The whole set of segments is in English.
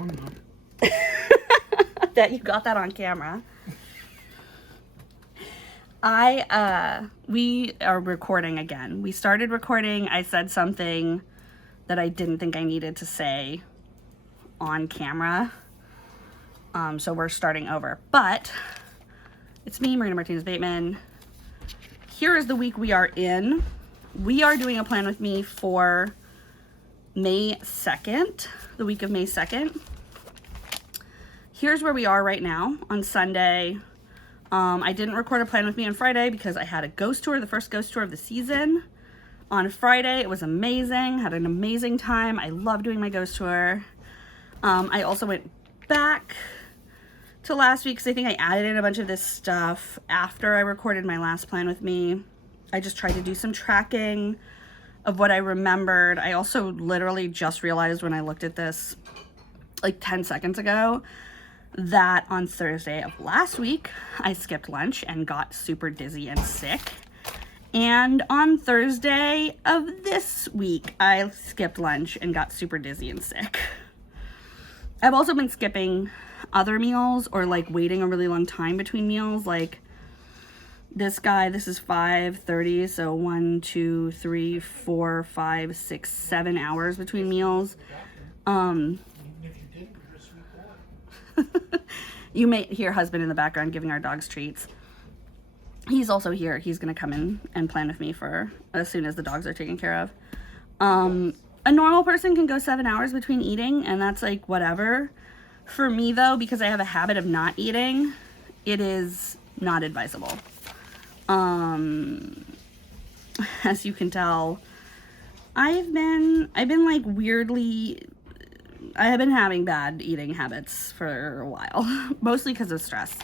phone now. That you got that on camera. We are recording again. We started recording. I said something that I didn't think I needed to say on camera. So we're starting over. But it's me, Martinez-Bateman. Here is the week we are in. We are doing a plan with me for May 2nd, the week of May 2nd. Here's where we are right now on Sunday. I didn't record a plan with me on Friday because I had a ghost tour, the first ghost tour of the season. On Friday, it was amazing. Had an amazing time. I love doing my ghost tour. I also went back to last week because I think I added in a bunch of this stuff after I recorded my last plan with me. I just tried to do some tracking of what I remembered. I also literally just realized when I looked at this like 10 seconds ago that on Thursday of last week, I skipped lunch and got super dizzy and sick. And on Thursday of this week, I skipped lunch and got super dizzy and sick. I've also been skipping other meals or like waiting a really long time between meals. Like this guy, this is 5:30, so 1, 2, 3, 4, 5, 6, 7 hours between meals. You may hear husband in the background giving our dogs treats. He's also here. He's going to come in and plan with me for as soon as the dogs are taken care of. A normal person can go 7 hours between eating, and that's like whatever. For me, though, because I have a habit of not eating, it is not advisable. As you can tell, I've been like weirdly... I have been having bad eating habits for a while, mostly because of stress.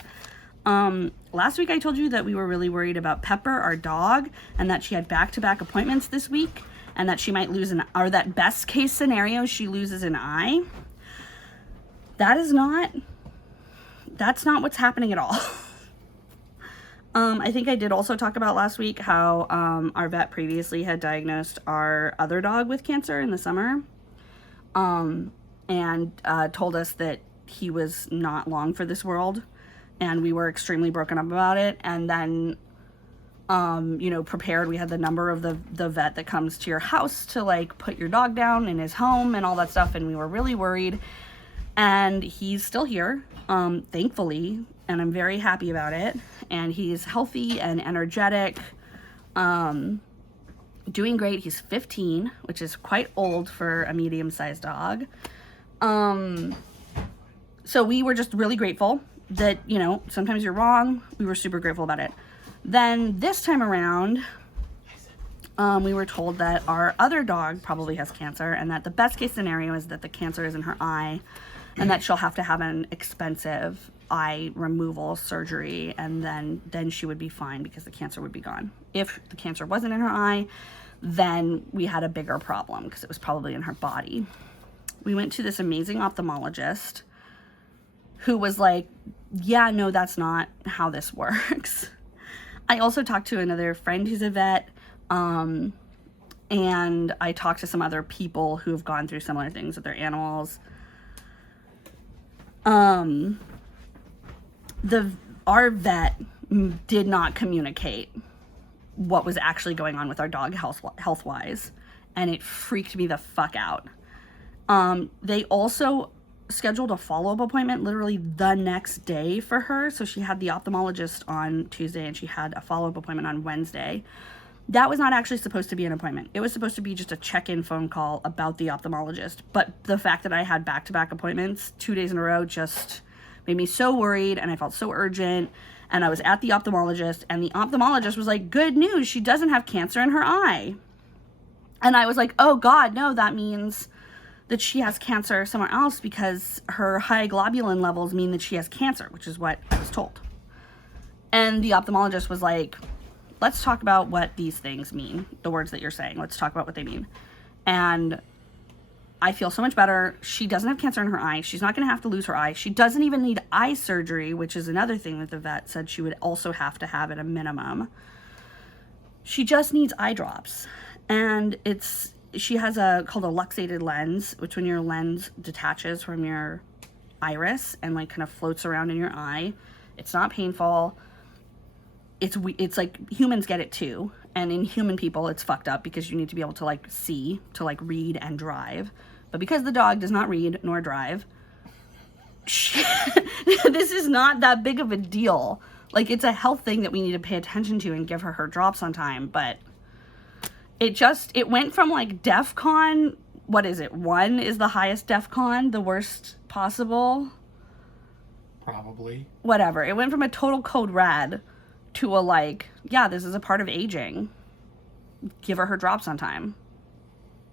Last week I told you that we were really worried about Pepper, our dog, and that she had back-to-back appointments this week, and that she might lose or that best case scenario, she loses an eye. That's not what's happening at all. I think I did also talk about last week how our vet previously had diagnosed our other dog with cancer in the summer. And told us that he was not long for this world, and we were extremely broken up about it. And then, prepared, we had the number of the vet that comes to your house to like put your dog down in his home and all that stuff, and we were really worried. And he's still here, thankfully, and I'm very happy about it. And he's healthy and energetic, doing great. He's 15, which is quite old for a medium-sized dog. So we were just really grateful that, sometimes you're wrong. We were super grateful about it. Then this time around, we were told that our other dog probably has cancer, and that the best case scenario is that the cancer is in her eye, and that she'll have to have an expensive eye removal surgery, and then she would be fine because the cancer would be gone. If the cancer wasn't in her eye, then we had a bigger problem because it was probably in her body. We went to this amazing ophthalmologist who was like, yeah, no, that's not how this works. I also talked to another friend who's a vet, and I talked to some other people who have gone through similar things with their animals. Our vet did not communicate what was actually going on with our dog health-wise, and it freaked me the fuck out. They also scheduled a follow-up appointment literally the next day for her. So she had the ophthalmologist on Tuesday and she had a follow-up appointment on Wednesday. That was not actually supposed to be an appointment. It was supposed to be just a check-in phone call about the ophthalmologist. But the fact that I had back-to-back appointments 2 days in a row just made me so worried, and I felt so urgent. And I was at the ophthalmologist, and the ophthalmologist was like, good news, she doesn't have cancer in her eye. And I was like, oh God, no, that means that she has cancer somewhere else because her high globulin levels mean that she has cancer, which is what I was told. And the ophthalmologist was like, let's talk about what these things mean, the words that you're saying. Let's talk about what they mean. And I feel so much better. She doesn't have cancer in her eye. She's not going to have to lose her eye. She doesn't even need eye surgery, which is another thing that the vet said she would also have to have at a minimum. She just needs eye drops. And it's she has called a luxated lens, which when your lens detaches from your iris and like kind of floats around in your eye, it's not painful. It's like humans get it too, and in human people it's fucked up because you need to be able to like see, to like read and drive, but because the dog does not read nor drive, this is not that big of a deal. Like, it's a health thing that we need to pay attention to and give her drops on time, but it went from like DEFCON, what is it, 1 is the highest DEFCON, the worst possible, probably, whatever, it went from a total code red to a like, yeah, this is a part of aging, give her drops on time,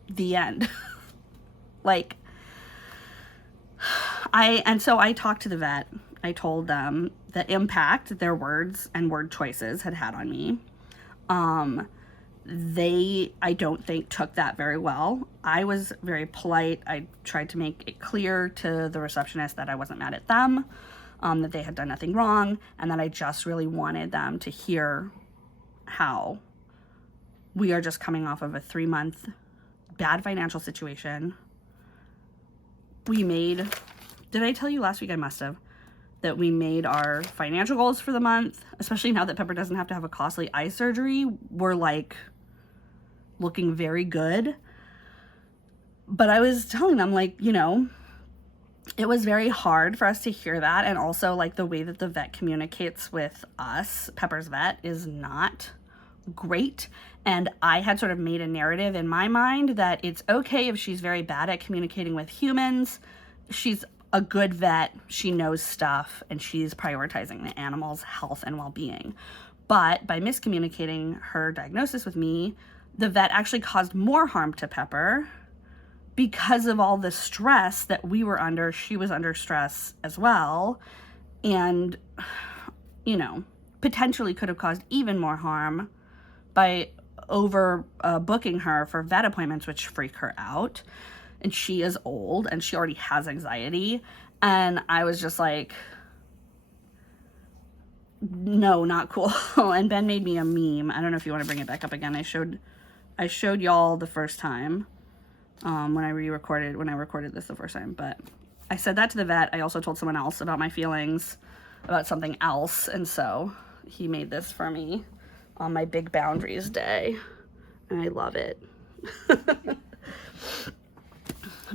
the end. Like, so I talked to the vet. I told them the impact their words and word choices had on me. They, I don't think, took that very well. I was very polite. I tried to make it clear to the receptionist that I wasn't mad at them, that they had done nothing wrong, and that I just really wanted them to hear how we are just coming off of a 3-month bad financial situation. We made, did I tell you last week? I must have, that we made our financial goals for the month, especially now that Pepper doesn't have to have a costly eye surgery. We're like looking very good. But I was telling them, like, you know, it was very hard for us to hear that. And also, like, the way that the vet communicates with us, Pepper's vet, is not great. And I had sort of made a narrative in my mind that it's okay if she's very bad at communicating with humans. She's a good vet, she knows stuff, and she's prioritizing the animal's health and well-being. But by miscommunicating her diagnosis with me, the vet actually caused more harm to Pepper because of all the stress that we were under. She was under stress as well, and, you know, potentially could have caused even more harm by over booking her for vet appointments, which freak her out. And she is old and she already has anxiety. And I was just like, no, not cool. And Ben made me a meme. I don't know if you want to bring it back up again. I showed y'all the first time when I recorded this the first time. But I said that to the vet. I also told someone else about my feelings about something else. And so he made this for me on my Big Boundaries Day. And I love it.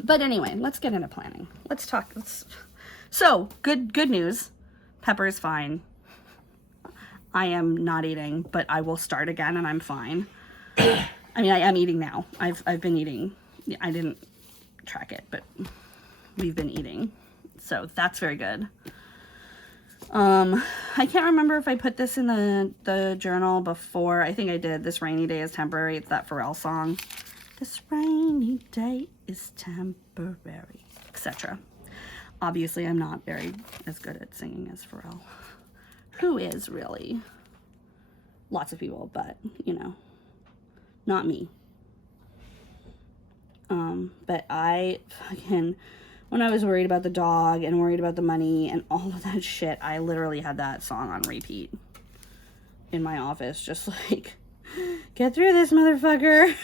But anyway, let's get into planning. Let's talk. So, good news. Pepper is fine. I am not eating, but I will start again and I'm fine. I mean, I am eating now. I've been eating. I didn't track it, but we've been eating. So, that's very good. I can't remember if I put this in the journal before. I think I did. This rainy day is temporary. It's that Pharrell song. This rainy day is temporary, etc. Obviously, I'm not as good at singing as Pharrell. Who is really? Lots of people, but, you know, not me. But when I was worried about the dog and worried about the money and all of that shit, I literally had that song on repeat in my office, just like, get through this, motherfucker.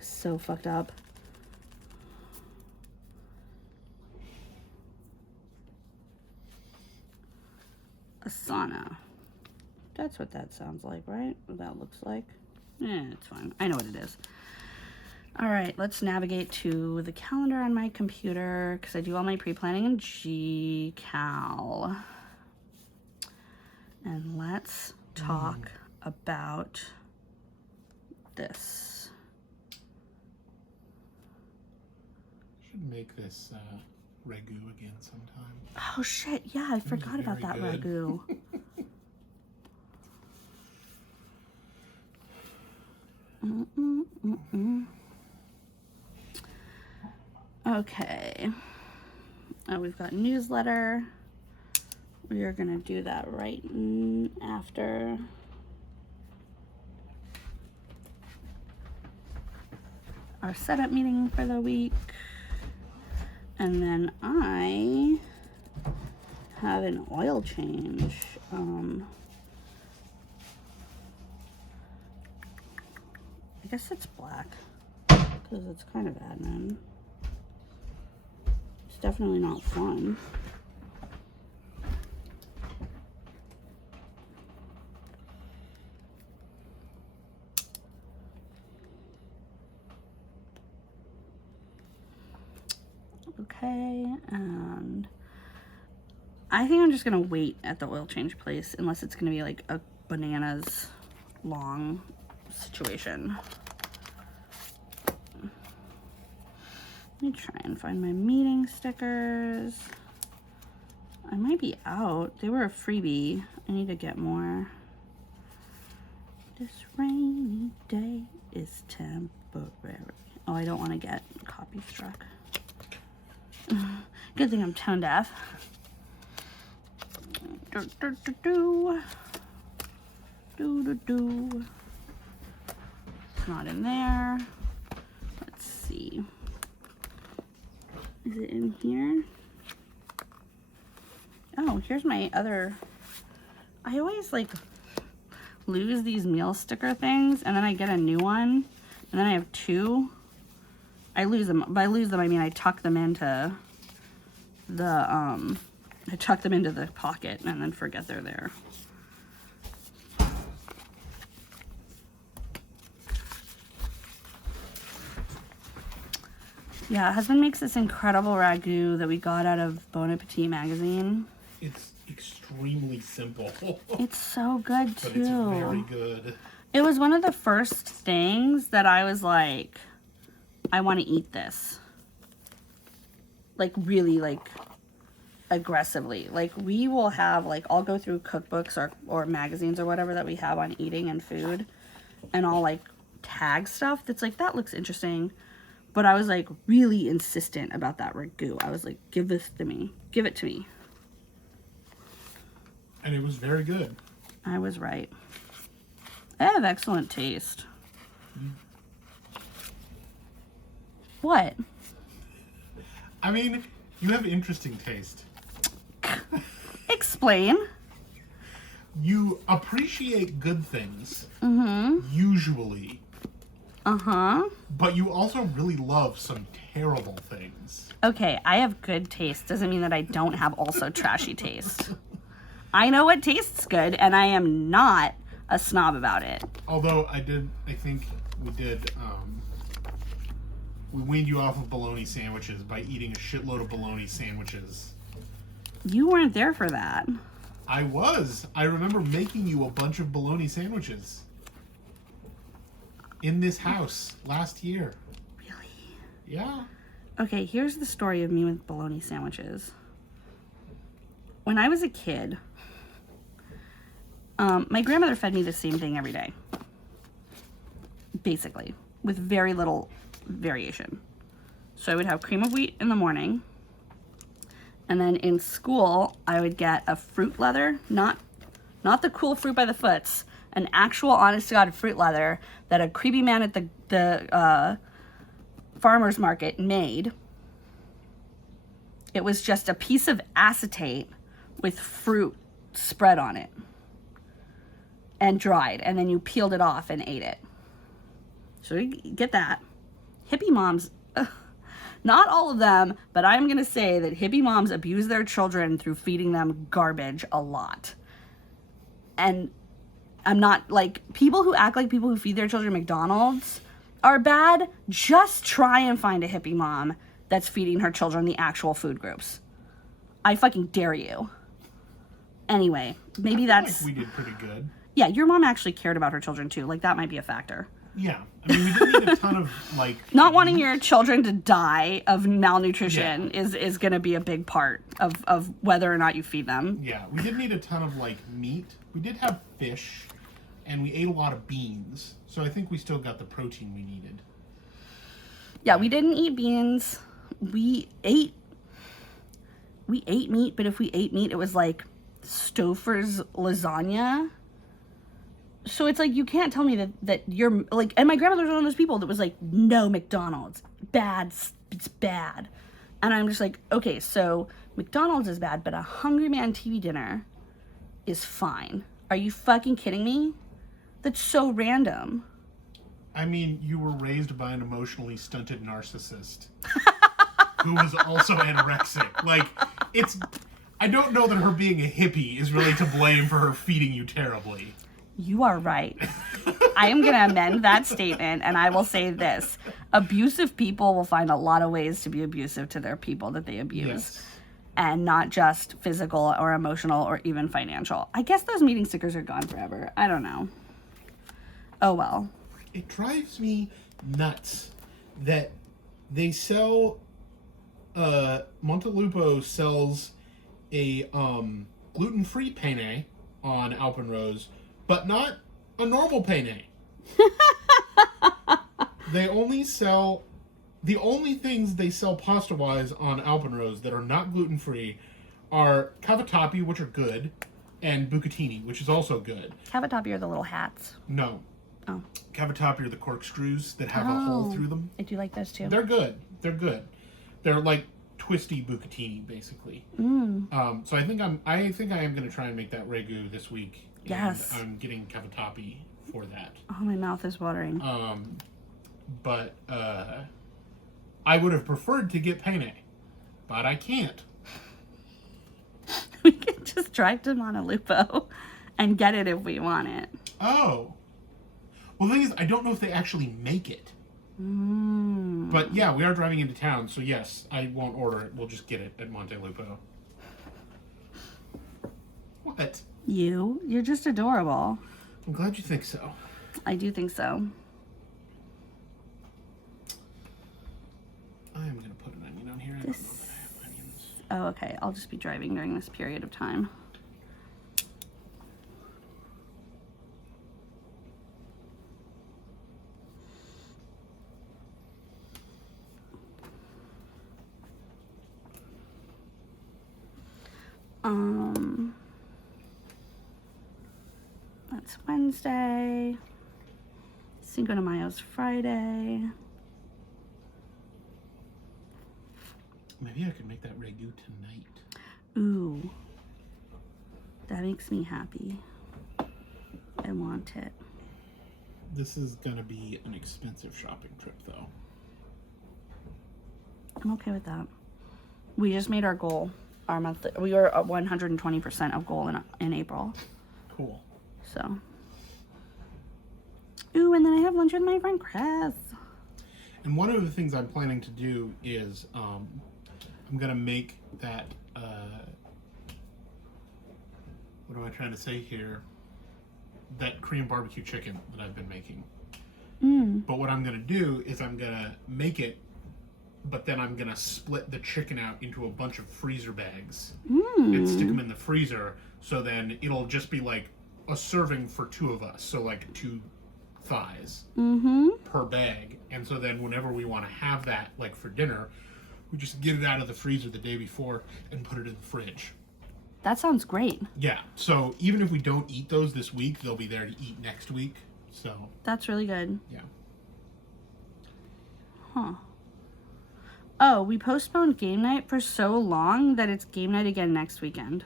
So fucked up. Asana. That's what that sounds like, right? What that looks like. It's fine. I know what it is. All right, let's navigate to the calendar on my computer because I do all my pre-planning in GCal. And let's talk about this. Should make this ragu again sometime. Oh shit, yeah, I forgot about that ragu. Okay. Oh, we've got newsletter. We are gonna do that right after. Our setup meeting for the week. And then I have an oil change. I guess it's black because it's kind of admin. It's definitely not fun. Okay, and I think I'm just gonna wait at the oil change place unless it's gonna be like a bananas long situation. Let me try and find my meeting stickers. I might be out. They were a freebie. I need to get more. This rainy day is temporary. Oh, I don't want to get copy struck. Good thing I'm tone deaf. It's not in there. Let's see. Is it in here? Oh, here's my other. I always like lose these meal sticker things and then I get a new one and then I have two. I lose them. By lose them, I mean I tuck them into the pocket and then forget they're there. Yeah, husband makes this incredible ragu that we got out of Bon Appetit magazine. It's extremely simple. It's so good too. But it's very good. It was one of the first things that I was like, I want to eat this. Like really like aggressively. Like we will have like, I'll go through cookbooks or magazines or whatever that we have on eating and food. And I'll like tag stuff that's like, that looks interesting. But I was like really insistent about that ragu. I was like, give this to me. Give it to me. And it was very good. I was right. I have excellent taste. What? I mean, you have interesting taste. Explain. You appreciate good things. Mm-hmm. Usually. Uh-huh. But you also really love some terrible things. Okay, I have good taste. Doesn't mean that I don't have also trashy taste. I know what tastes good, and I am not a snob about it. Although I think we weaned you off of bologna sandwiches by eating a shitload of bologna sandwiches. You weren't there for that. I was. I remember making you a bunch of bologna sandwiches. In this house last year. Really? Yeah. Okay, here's the story of me with bologna sandwiches. When I was a kid, my grandmother fed me the same thing every day. Basically, with very little variation. So I would have cream of wheat in the morning. And then in school, I would get a fruit leather, not the cool fruit by the foots, an actual honest to God fruit leather that a creepy man at the farmer's market made. It was just a piece of acetate with fruit spread on it and dried, and then you peeled it off and ate it. So you get that. Hippie moms, not all of them, but I'm going to say that hippie moms abuse their children through feeding them garbage a lot. And I'm not like, people who act like people who feed their children McDonald's are bad. Just try and find a hippie mom that's feeding her children the actual food groups. I fucking dare you. Anyway, maybe that's... Like we did pretty good. Yeah, your mom actually cared about her children too. Like that might be a factor. Yeah. I mean, we didn't need a ton of like... Not wanting your children to die of malnutrition is going to be a big part of whether or not you feed them. Yeah, we didn't need a ton of like meat. We did have fish. And we ate a lot of beans. So I think we still got the protein we needed. Yeah, we didn't eat beans. We ate meat, but if we ate meat, it was like Stouffer's lasagna. So it's like, you can't tell me that you're like, and my grandmother was one of those people that was like, no, McDonald's, bad, it's bad. And I'm just like, okay, so McDonald's is bad, but a Hungry Man TV dinner is fine. Are you fucking kidding me? That's so random. I mean, you were raised by an emotionally stunted narcissist who was also anorexic. Like, it's... I don't know that her being a hippie is really to blame for her feeding you terribly. You are right. I am going to amend that statement, and I will say this. Abusive people will find a lot of ways to be abusive to their people that they abuse. Yes. And not just physical or emotional or even financial. I guess those meeting stickers are gone forever. I don't know. Oh, well. It drives me nuts that they sell... Montelupo sells a gluten-free penne on Alpenrose, but not a normal penne. They only sell... The only things they sell pasta-wise on Alpenrose that are not gluten-free are cavatappi, which are good, and bucatini, which is also good. Cavatappi are the little hats. No. Oh. Cavatappi are the corkscrews that have a hole through them. I do like those too. They're good. They're good. They're like twisty bucatini, basically. So I think I am going to try and make that ragu this week. Yes. And I'm getting cavatappi for that. Oh, my mouth is watering. But I would have preferred to get penne, but I can't. We can just drive to Montelupo and get it if we want it. Oh. Well, the thing is, I don't know if they actually make it. But yeah, we are driving into town, so yes, I won't order it. We'll just get it at Montelupo. What? You're just adorable. I'm glad you think so. I do think so. I am going to put an onion on here. I don't know that I have onions. Oh, okay. I'll just be driving during this period of time. That's Wednesday. Cinco de Mayo's Friday. Maybe I could make that ragu tonight. Ooh. That makes me happy. I want it. This is going to be an expensive shopping trip, though. I'm okay with that. We just made our goal. Our monthly. We were at 120% of goal in April. Cool. So. Ooh, and then I have lunch with my friend Chris. And one of the things I'm planning to do is I'm going to make that, what am I trying to say here? That Korean barbecue chicken that I've been making. But what I'm going to do is I'm going to make it, but then I'm going to split the chicken out into a bunch of freezer bags and stick them in the freezer. So then it'll just be like a serving for two of us. So like 2 thighs per bag. And so then whenever we want to have that, like for dinner, we just get it out of the freezer the day before and put it in the fridge. That sounds great. Yeah. So even if we don't eat those this week, they'll be there to eat next week. So That's really good. yeah. Huh. Oh, we postponed game night for so long that it's game night again next weekend.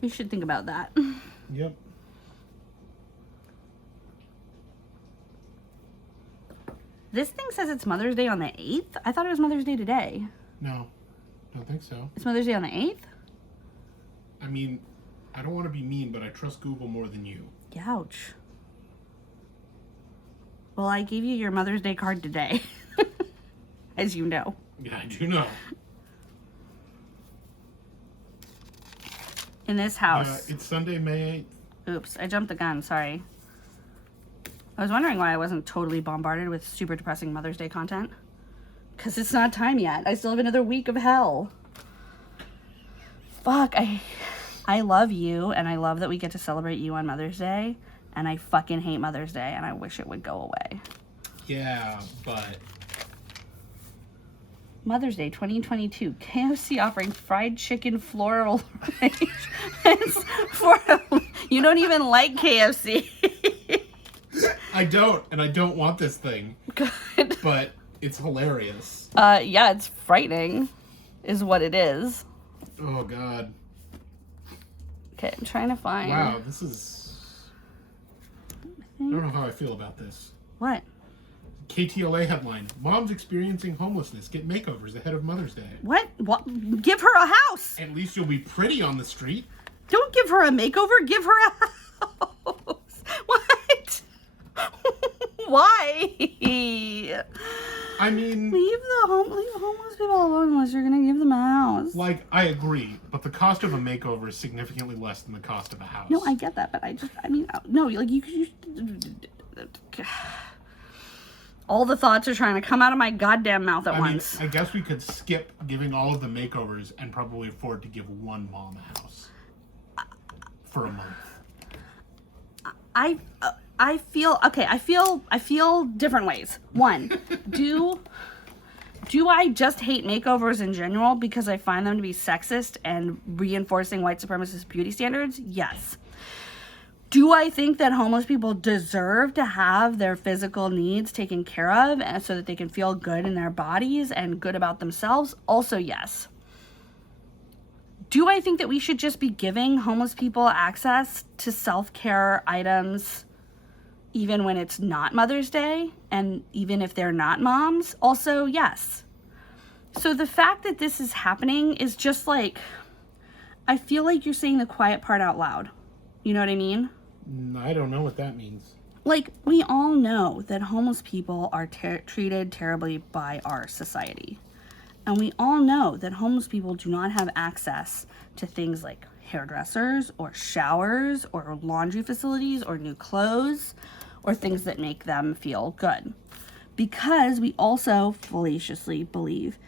We should think about that. Yep. This thing says it's Mother's Day on the 8th. I thought it was Mother's Day today. No, don't think so. It's Mother's Day on the 8th? I mean, I don't want to be mean, but I trust Google more than you. Ouch. Well, I gave you your Mother's Day card today. As you know. Yeah, I do know. In this house. It's Sunday, May 8th. Oops, I jumped the gun. Sorry. I was wondering why I wasn't totally bombarded with super depressing Mother's Day content. Because it's not time yet. I still have another week of hell. Fuck, I love you, and I love that we get to celebrate you on Mother's Day, and I fucking hate Mother's Day, and I wish it would go away. Yeah, but... Mother's Day 2022. KFC offering fried chicken floral arrangements for... You don't even like KFC. I don't, and I don't want this thing. Good. But it's hilarious. Yeah, it's frightening, is what it is. Oh, God. Okay, I'm trying to find... Wow, this is... I think? I don't know how I feel about this. What? KTLA headline: Moms experiencing homelessness get makeovers ahead of Mother's Day. What? Give her a house. At least you'll be pretty on the street. Don't give her a makeover. Give her a house. What? Why? I mean, leave homeless people alone unless you're gonna give them a house. Like, I agree, but the cost of a makeover is significantly less than the cost of a house. No, I get that, but no, like you all the thoughts are trying to come out of my goddamn mouth at once. I guess we could skip giving all of the makeovers and probably afford to give one mom a house for a month. I feel different ways. One, do I just hate makeovers in general because I find them to be sexist and reinforcing white supremacist beauty standards? Yes. Do I think that homeless people deserve to have their physical needs taken care of and so that they can feel good in their bodies and good about themselves? Also, yes. Do I think that we should just be giving homeless people access to self-care items even when it's not Mother's Day and even if they're not moms? Also, yes. So the fact that this is happening is just like, I feel like you're saying the quiet part out loud. You know what I mean? I don't know what that means. Like, we all know that homeless people are treated terribly by our society. And we all know that homeless people do not have access to things like hairdressers or showers or laundry facilities or new clothes or things that make them feel good. Because we also fallaciously believe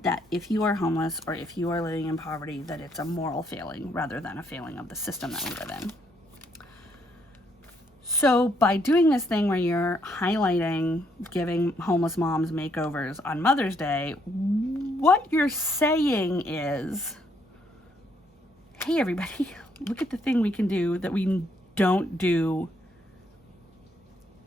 that if you are homeless or if you are living in poverty, that it's a moral failing rather than a failing of the system that we live in. So by doing this thing where you're highlighting giving homeless moms makeovers on Mother's Day, what you're saying is, hey everybody, look at the thing we can do that we don't do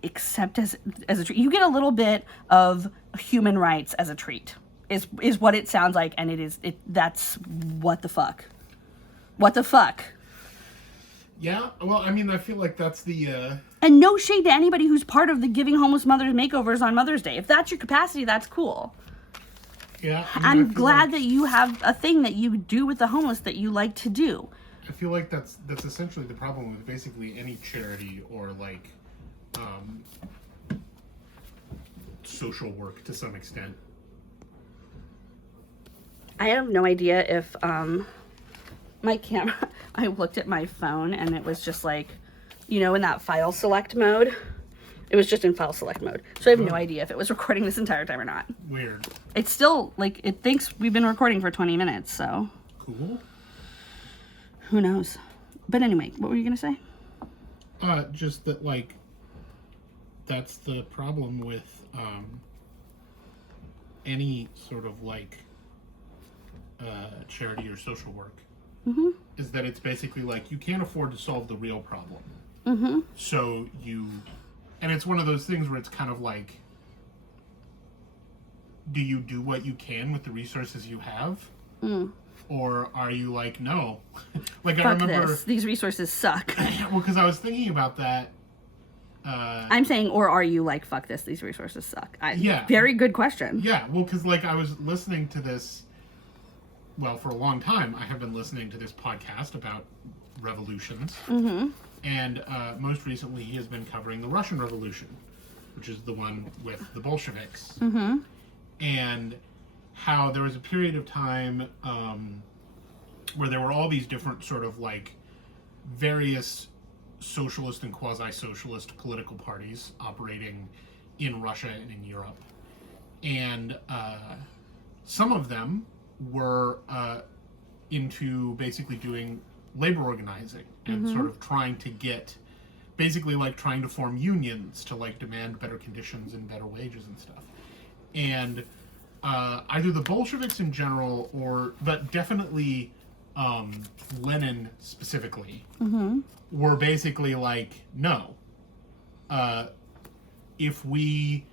except as a treat. You get a little bit of human rights as a treat, is what it sounds like, and that's what the fuck. What the fuck? Yeah, well, I mean, I feel like that's the... And no shade to anybody who's part of the giving homeless mothers makeovers on Mother's Day. If that's your capacity, that's cool. Yeah. I'm glad that you have a thing that you do with the homeless that you like to do. I feel like that's essentially the problem with basically any charity or, like, social work to some extent. I have no idea if... my camera, I looked at my phone and it was just like, you know, in that file select mode. It was just in file select mode. So I have no idea if it was recording this entire time or not. Weird. It's still, like, it thinks we've been recording for 20 minutes, so. Cool. Who knows? But anyway, what were you going to say? Just that, like, that's the problem with any sort of, like, charity or social work. Mm-hmm. Is that it's basically like you can't afford to solve the real problem. Mm-hmm. So and it's one of those things where it's kind of like, do you do what you can with the resources you have? Mm. Or are you like, no? Like, Fuck I remember... this. These resources suck. Well, because I was thinking about that. I'm saying, or are you like, fuck this, these resources suck? Yeah. Very good question. Yeah, well, because, like, I was listening to this... Well, for a long time, I have been listening to this podcast about revolutions. Mm-hmm. And most recently, he has been covering the Russian Revolution, which is the one with the Bolsheviks. Mm-hmm. And how there was a period of time where there were all these different sort of, like, various socialist and quasi-socialist political parties operating in Russia and in Europe. And some of them were into basically doing labor organizing and sort of trying to get, basically like trying to form unions to like demand better conditions and better wages and stuff. And either the Bolsheviks in general but definitely Lenin specifically were basically like, no, if we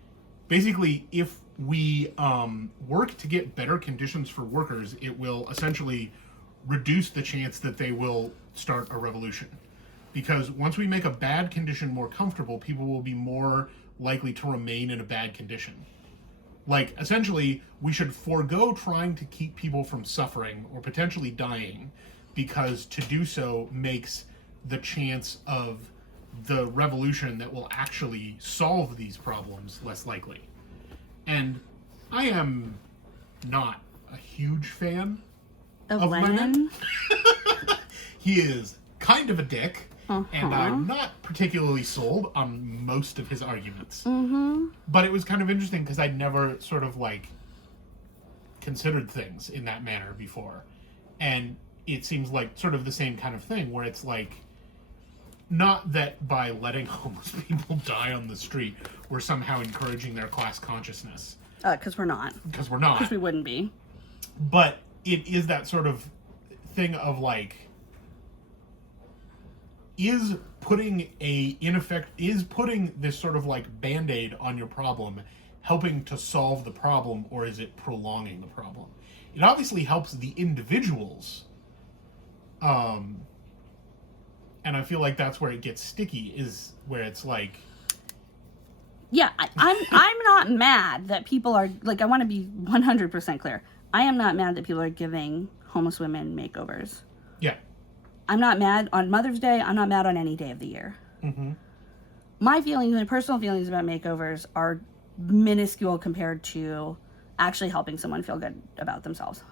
work to get better conditions for workers, it will essentially reduce the chance that they will start a revolution. Because once we make a bad condition more comfortable, people will be more likely to remain in a bad condition. Like, essentially, we should forego trying to keep people from suffering or potentially dying, because to do so makes the chance of the revolution that will actually solve these problems less likely. And I am not a huge fan Of of Lenin? Lenin. He is kind of a dick, and I'm not particularly sold on most of his arguments. But it was kind of interesting because I'd never sort of like considered things in that manner before. And it seems like sort of the same kind of thing where it's like, not that by letting homeless people die on the street, we're somehow encouraging their class consciousness. Because we're not. Because we're not. Because we wouldn't be. But it is that sort of thing of like, is putting this sort of like Band-Aid on your problem helping to solve the problem, or is it prolonging the problem? It obviously helps the individuals. And I feel like that's where it gets sticky, is where it's like... Yeah, I'm not mad that people are, like, I want to be 100% clear. I am not mad that people are giving homeless women makeovers. Yeah. I'm not mad on Mother's Day. I'm not mad on any day of the year. My feelings, my personal feelings about makeovers are minuscule compared to actually helping someone feel good about themselves.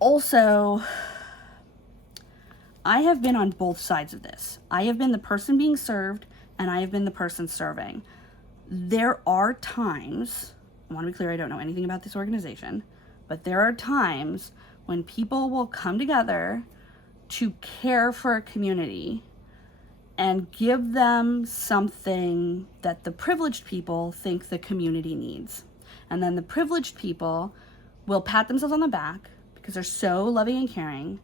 Also, I have been on both sides of this. I have been the person being served, and I have been the person serving. There are times, I want to be clear, I don't know anything about this organization, but there are times when people will come together to care for a community and give them something that the privileged people think the community needs. And then the privileged people will pat themselves on the back because they're so loving and caring,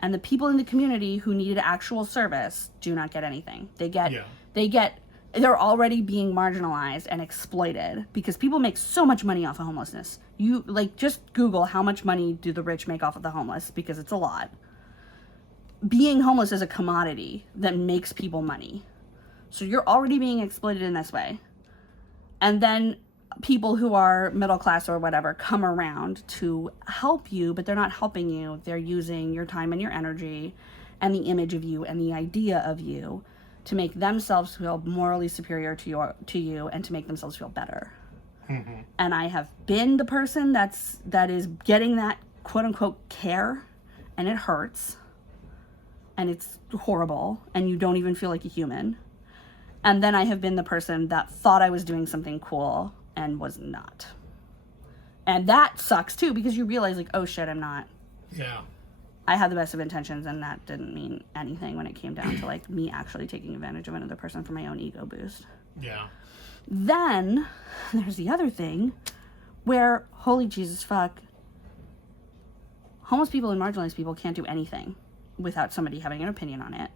and the people in the community who needed actual service do not get anything. They're already being marginalized and exploited because people make so much money off of homelessness. You, like, just Google how much money do the rich make off of the homeless, because it's a lot. Being homeless is a commodity that makes people money. So you're already being exploited in this way. And then people who are middle class or whatever come around to help you, but they're not helping you. They're using your time and your energy and the image of you and the idea of you to make themselves feel morally superior to you and to make themselves feel better. And I have been the person that is getting that quote unquote care, and it hurts and it's horrible and you don't even feel like a human. And then I have been the person that thought I was doing something cool and was not. And that sucks too, because you realize, like, oh shit, I'm not. Yeah. I had the best of intentions, and that didn't mean anything when it came down to, like, me actually taking advantage of another person for my own ego boost. Yeah. Then there's the other thing where, holy Jesus fuck, homeless people and marginalized people can't do anything without somebody having an opinion on it.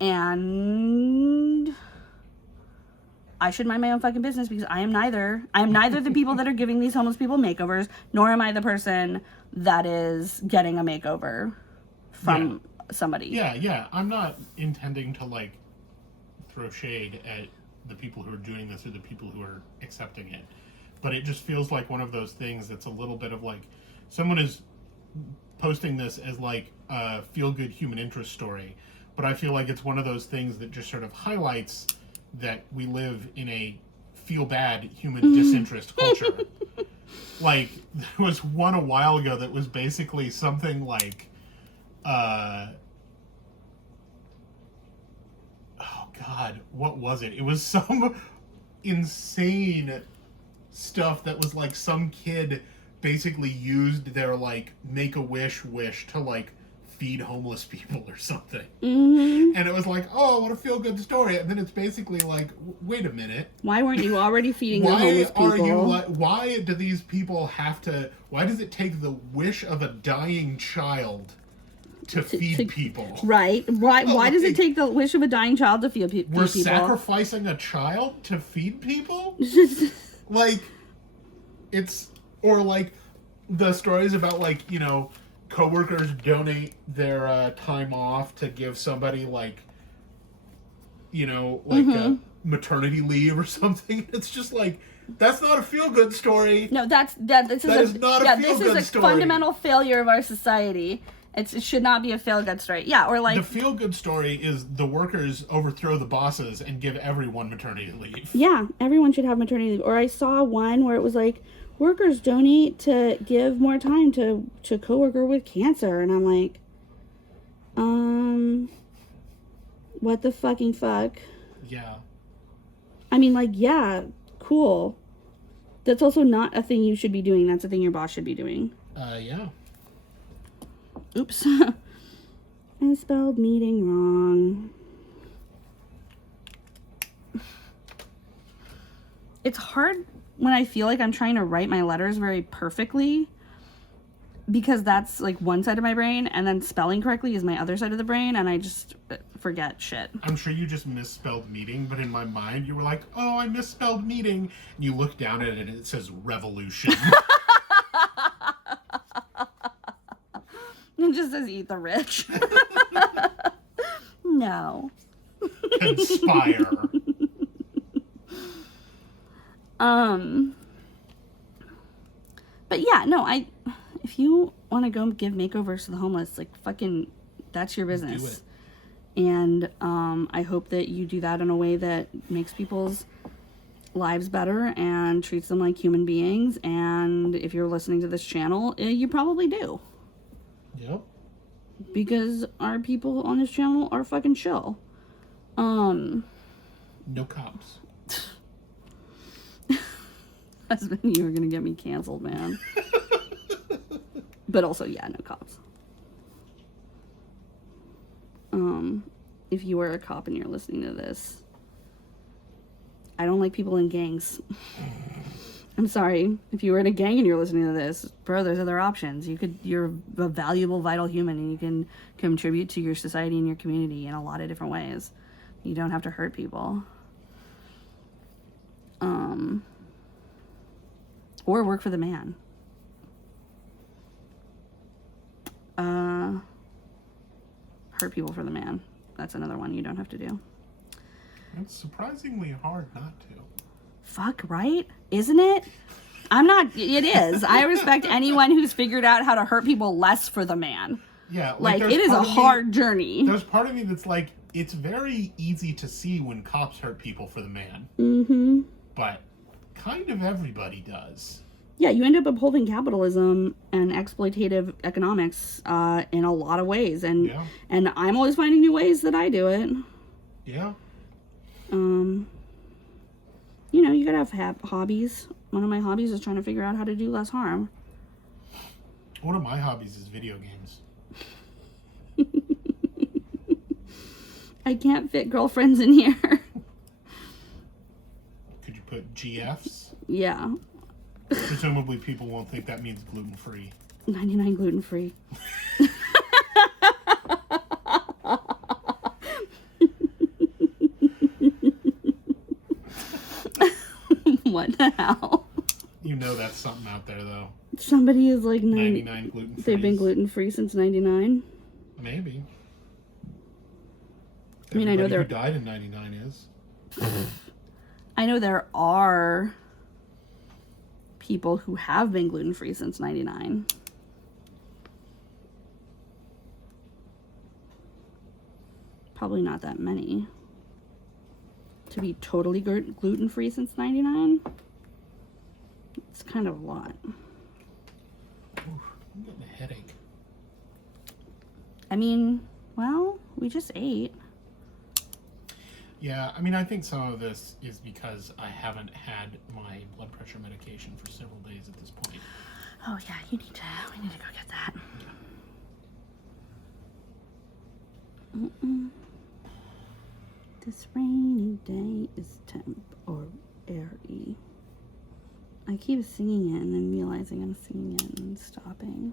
And I should mind my own fucking business, because I am neither the people that are giving these homeless people makeovers, nor am I the person that is getting a makeover from somebody. Yeah. I'm not intending to, like, throw shade at the people who are doing this or the people who are accepting it. But it just feels like one of those things that's a little bit of, like, someone is posting this as, like, a feel-good human interest story. But I feel like it's one of those things that just sort of highlights that we live in a feel-bad human disinterest culture. Like, there was one a while ago that was basically something like, oh God, what was it? It was some insane stuff that was like some kid basically used their, like, Make-A-Wish wish to, like, feed homeless people or something. And it was like, oh, what a feel-good story. And then it's basically like, wait a minute. Why weren't you already feeding the homeless people? Why do these people have to... Why does it take the wish of a dying child to feed people? Right. Why does it take the wish of a dying child to feed people? We're sacrificing a child to feed people? Like, it's... Or, like, the stories about, like, you know... coworkers donate their time off to give somebody like maternity leave or something. It's just like, that's not a feel-good story. No, this is not a feel-good story. Fundamental failure of our society. It should not be a feel-good story. Yeah, or like... The feel-good story is the workers overthrow the bosses and give everyone maternity leave. Yeah, everyone should have maternity leave. Or I saw one where it was like, workers donate to give more time to coworker with cancer. And I'm like, what the fucking fuck? Yeah. I mean, like, yeah, cool. That's also not a thing you should be doing. That's a thing your boss should be doing. Yeah. Oops. I spelled meeting wrong. It's hard when I feel like I'm trying to write my letters very perfectly, because that's like one side of my brain, and then spelling correctly is my other side of the brain, and I just forget shit. I'm sure you just misspelled meeting, but in my mind you were like, oh, I misspelled meeting. And you look down at it and it says revolution. It just says eat the rich. No. Conspire. But yeah, no, if you want to go give makeovers to the homeless, like, fucking, that's your business. Do it. And I hope that you do that in a way that makes people's lives better and treats them like human beings. And if you're listening to this channel, you probably do. Yep. Because our people on this channel are fucking chill. No cops. Husband, you were gonna get me canceled, man. But also, yeah, no cops. If you are a cop and you're listening to this, I don't like people in gangs. I'm sorry. If you were in a gang and you're listening to this, bro, there's other options. You're a valuable, vital human, and you can contribute to your society and your community in a lot of different ways. You don't have to hurt people. Or work for the man. Hurt people for the man. That's another one you don't have to do. It's surprisingly hard not to. Fuck, right? Isn't it? It is. I respect anyone who's figured out how to hurt people less for the man. Yeah. Like it is a hard journey. There's part of me that's like, it's very easy to see when cops hurt people for the man. Mm-hmm. But kind of everybody does. Yeah, you end up upholding capitalism and exploitative economics in a lot of ways. And I'm always finding new ways that I do it. Yeah. You gotta have hobbies. One of my hobbies is trying to figure out how to do less harm. One of my hobbies is video games. I can't fit girlfriends in here. Could you put GFs? Yeah. Presumably people won't think that means gluten-free. 99 gluten-free. What the hell? You know that's something out there, though. Somebody is like 99 gluten-free. They've been gluten-free since 99. Maybe. I mean, I know who died in 99 is. I know there are people who have been gluten-free since 99. Probably not that many. To be totally gluten-free since 99? It's kind of a lot. Oof, I'm getting a headache. I mean, well, we just ate. Yeah, I mean, I think some of this is because I haven't had my blood pressure medication for several days at this point. Oh yeah, we need to go get that. Yeah. This rainy day is temporary. I keep singing it and then realizing I'm singing it and stopping.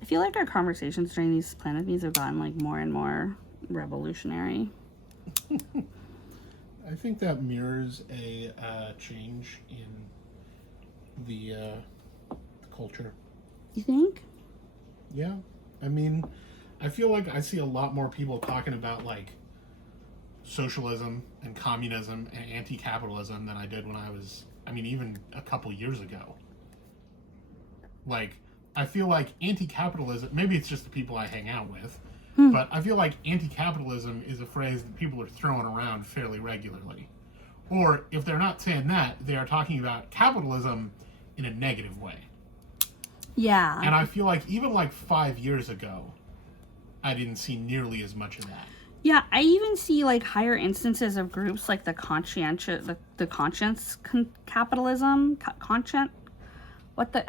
I feel like our conversations during these planet meets have gotten like more and more revolutionary. I think that mirrors a change in the culture. You think? Yeah. I mean, I feel like I see a lot more people talking about, like, socialism and communism and anti-capitalism than I did when I was, I mean, even a couple years ago. Like, I feel like anti-capitalism, maybe it's just the people I hang out with, but I feel like anti-capitalism is a phrase that people are throwing around fairly regularly. Or, if they're not saying that, they are talking about capitalism in a negative way. Yeah. And I feel like even like 5 years ago, I didn't see nearly as much of that. Yeah, I even see like higher instances of groups like the conscience capitalism,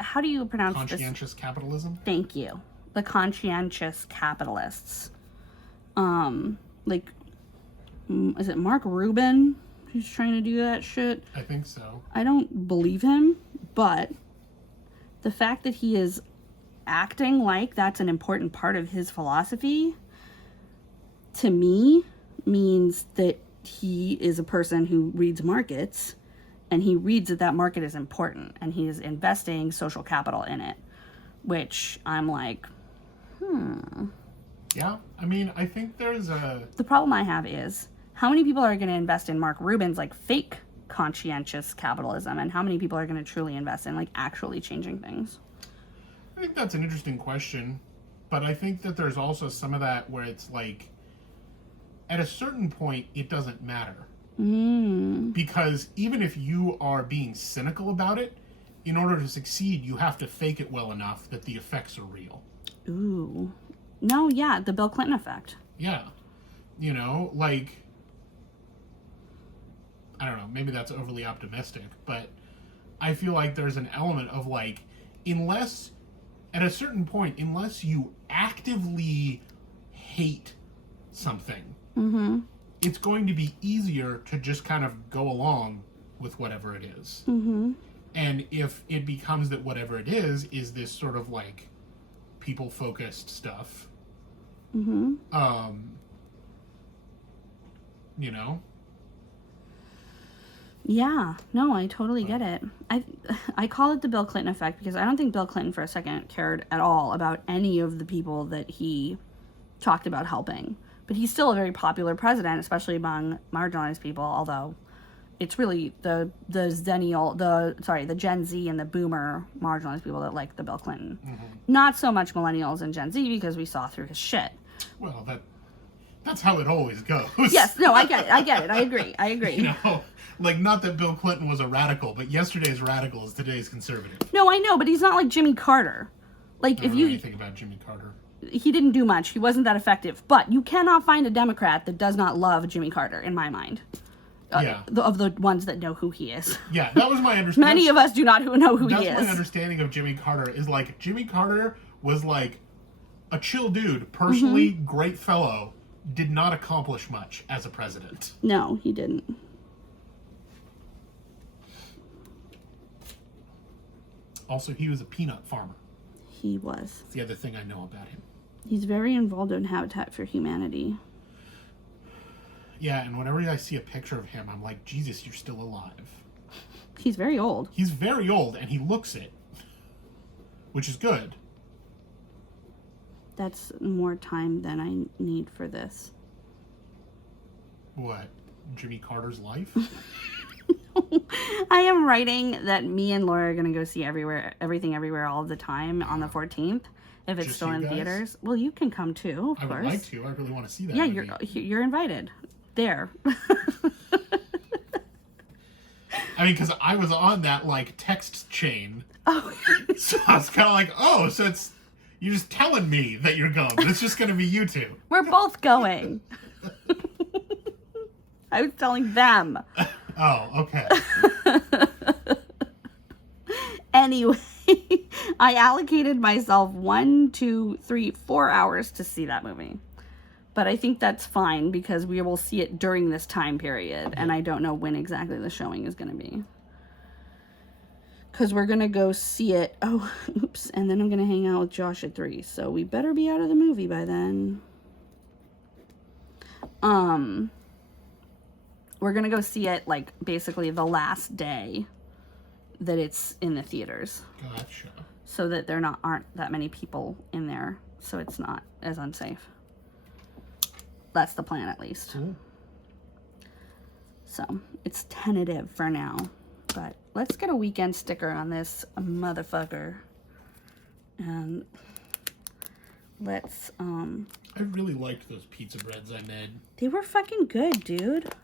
how do you pronounce this? Conscientious capitalism? Thank you. The conscientious capitalists. Is it Mark Rubin who's trying to do that shit? I think so. I don't believe him, but the fact that he is acting like that's an important part of his philosophy, to me, means that he is a person who reads markets, and he reads that that market is important, and he is investing social capital in it, which I'm like, Yeah, I mean, I think there's a... The problem I have is, how many people are going to invest in Mark Rubin's, like, fake conscientious capitalism, and how many people are going to truly invest in, like, actually changing things? I think that's an interesting question, but I think that there's also some of that where it's like, at a certain point, it doesn't matter. Because even if you are being cynical about it, in order to succeed, you have to fake it well enough that the effects are real. Ooh. No, yeah, the Bill Clinton effect. Yeah. You know, like, I don't know, maybe that's overly optimistic, but I feel like there's an element of, like, at a certain point, unless you actively hate something, it's going to be easier to just kind of go along with whatever it is. And if it becomes that whatever it is this sort of, like, people-focused stuff, you know? Yeah, no, I totally get it. I call it the Bill Clinton effect because I don't think Bill Clinton for a second cared at all about any of the people that he talked about helping. But he's still a very popular president, especially among marginalized people, although it's really the Gen Z and the boomer marginalized people that like the Bill Clinton. Not so much millennials and Gen Z because we saw through his shit. Well, that's how it always goes. Yes, no, I get it. I agree. You know, like, not that Bill Clinton was a radical, but yesterday's radical is today's conservative. No, I know, but he's not like Jimmy Carter. Like, I don't know anything about Jimmy Carter. He didn't do much. He wasn't that effective. But you cannot find a Democrat that does not love Jimmy Carter, in my mind. Of the ones that know who he is. Yeah, that was my understanding. Many of us do not know who he is. That's my understanding of Jimmy Carter, is, like, Jimmy Carter was, like, a chill dude, personally great fellow, did not accomplish much as a president. No, he didn't. Also, he was a peanut farmer. He was. That's the other thing I know about him. He's very involved in Habitat for Humanity. Yeah, and whenever I see a picture of him, I'm like, Jesus, you're still alive. He's very old. He's very old, and he looks it. Which is good. That's more time than I need for this. What? Jimmy Carter's life? I am writing that me and Laura are going to go see Everything Everywhere All of the Time on the 14th. If it's Just still you in guys? theaters. Well, you can come too, of course. I would like to. I really want to see that Yeah, movie. you're invited. There. I mean, because I was on that, like, text chain. Oh. So I was kind of like, oh, so you're just telling me that you're going, but it's just going to be you two. We're both going. I was telling them. Oh, okay. Anyway, I allocated myself 4 hours to see that movie. But I think that's fine because we will see it during this time period. And I don't know when exactly the showing is going to be. Because we're going to go see it. Oh, oops. And then I'm going to hang out with Josh at 3. So we better be out of the movie by then. We're going to go see it, like, basically the last day that it's in the theaters. Gotcha. So that aren't that many people in there, so it's not as unsafe. That's the plan, at least. Cool. So it's tentative for now, but let's get a weekend sticker on this motherfucker, and let's I really liked those pizza breads I made. They were fucking good, dude.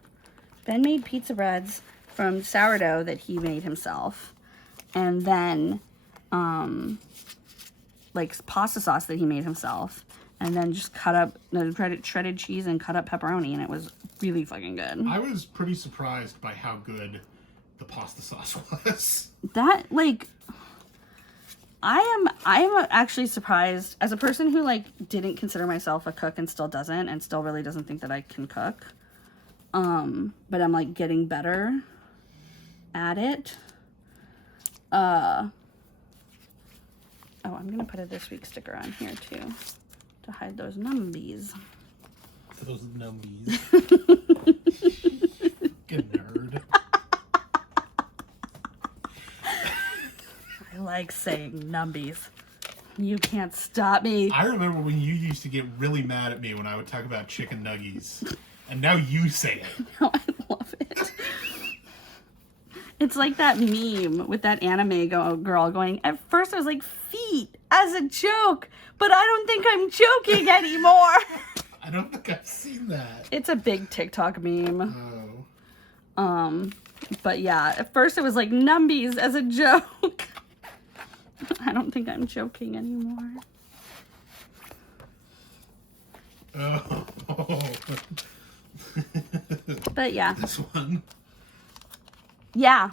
Ben made pizza breads from sourdough that he made himself, and then like pasta sauce that he made himself, and then just cut up shredded cheese and cut up pepperoni, and it was really fucking good. I was pretty surprised by how good the pasta sauce was. That, like, I am actually surprised as a person who, like, didn't consider myself a cook and still doesn't, and still really doesn't think that I can cook. But I'm, like, getting better at it. Oh, I'm gonna put a this week sticker on here too to hide those numbies. Those numbies. Good nerd. I like saying numbies. You can't stop me. I remember when you used to get really mad at me when I would talk about chicken nuggies. And now you say it. No, I love it. It's like that meme with that anime girl going, at first I was like, feet, as a joke, but I don't think I'm joking anymore. I don't think I've seen that. It's a big TikTok meme. Oh. But yeah, at first it was like numbies as a joke. I don't think I'm joking anymore. Oh. But yeah. This one. Yeah.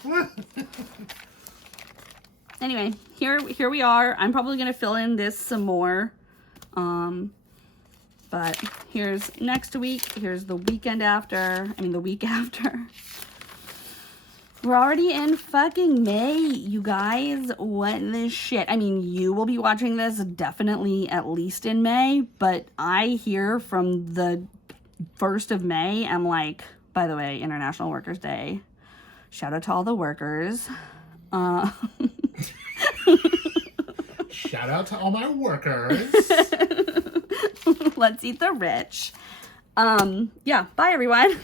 Anyway, here we are. I'm probably gonna fill in this some more. But here's next week. Here's the weekend after. I mean the week after. We're already in fucking May, you guys. What the shit? I mean, you will be watching this definitely at least in May, but I hear from the 1st of May, I'm like, by the way, International Workers' Day. Shout out to all the workers. Shout out to all my workers. Let's eat the rich. Yeah, bye everyone.